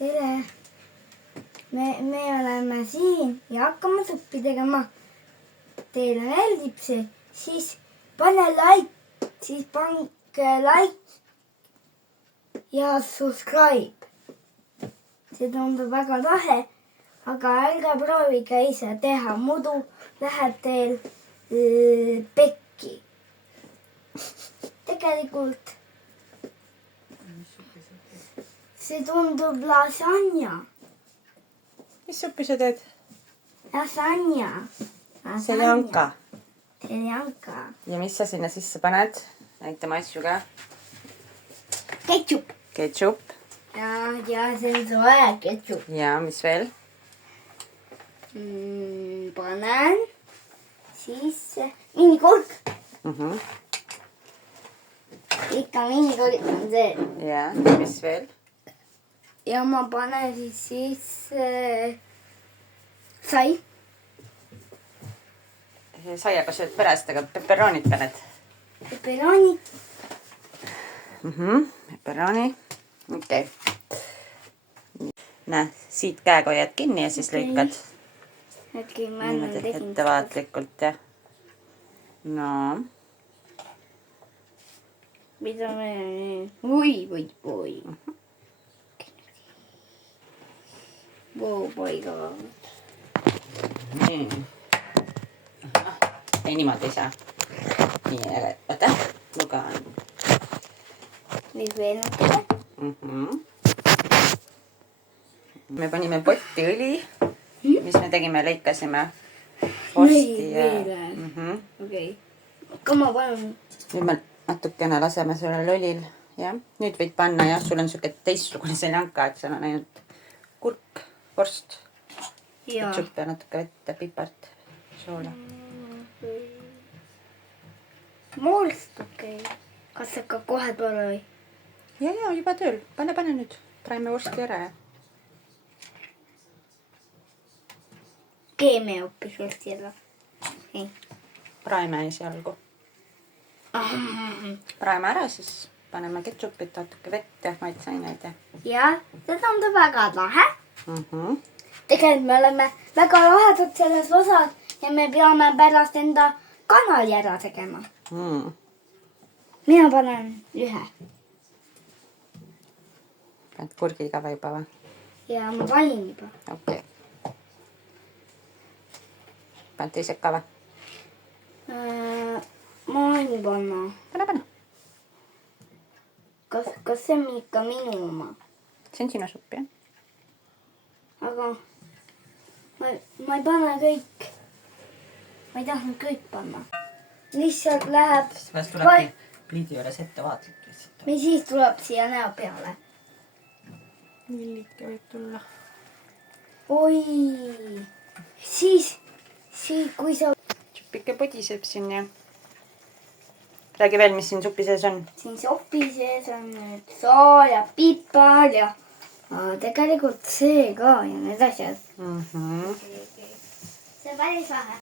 tere! Me oleme siin ja hakkame suppi tegema. Teile meeldib see, siis pane like, siis pange like ja subscribe. See tundub väga lahe, aga ärge proovige ise teha, muidu läheb teil pekki. Tegelikult see tundub lasanja. Mis suppi sa teed? Lasanja. Seljanka. Seljanka. Ja mis sa sinna sisse paned? Näitame asju ka. Ketšup. Ketšup. Ja see on soe ketšup. Ja mis veel? Panen sisse minikolk. Ikka minikolk on see. Ja mis veel? Ja ma panen siis sisse sai. Saiaga sööd pärast, aga pepperoonid paned. Pepperoni. Pepperoni. Okei. Näe, siit käega hoiad kinni ja siis lõikad. Okei, ma annan tegin. Ettevaatlikult, jah. No. Mida me... Oi. Boy ka. Nii. Ei, niimoodi ei saa. Nii, aga oota. Lugan. Nüüd veel natuke. Me panime potti õli. Mis me tegime, lõikasime vorsti ja... Okei. Aga ma panen... Nüüd me natukene laseme sellel õlil. Ja. Nüüd võid panna, jah, sul on selline teistsugune seljanka, et seal on ainult kurk, vorst, ketšup ja natuke vette, pipart, soola. Moolst, okei. Kas hakkab kohe peale või? Ja, juba tööl. Pane nüüd. Praime vorsti ära. Keeme hoopis vorsti ära. Ei. Praime esialgu. Praime ära, siis paneme ketšupit, natuke vett ja maitsaineid. Ja, see tundub väga lahe. Tegelikult me oleme väga lahedad selles osas ja me peame pärast enda kanali ära tegema. Mina panen ühe. Paned kurgiga või juba või? Ja ma panin juba. Okei. Paned teised ka või? Ma võin panna. Pane. Kas see on ikka minu oma? See on sinu supp, jah? Aga ma ei pane kõik. Ma ei tahtnud kõik panna. Lihtsalt läheb... Sellest tulebki pliidi juures ettevaatlik lihtsalt. Või siis tuleb siia näo peale. Millike võib tulla. Oi! Siis kui sa... Supike podiseb siin ja... Räägi veel, mis siin supi sees on. Siin supi sees on nüüd sool ja pipar ja tegelikult see ka ja need asjad. See on päris lahe.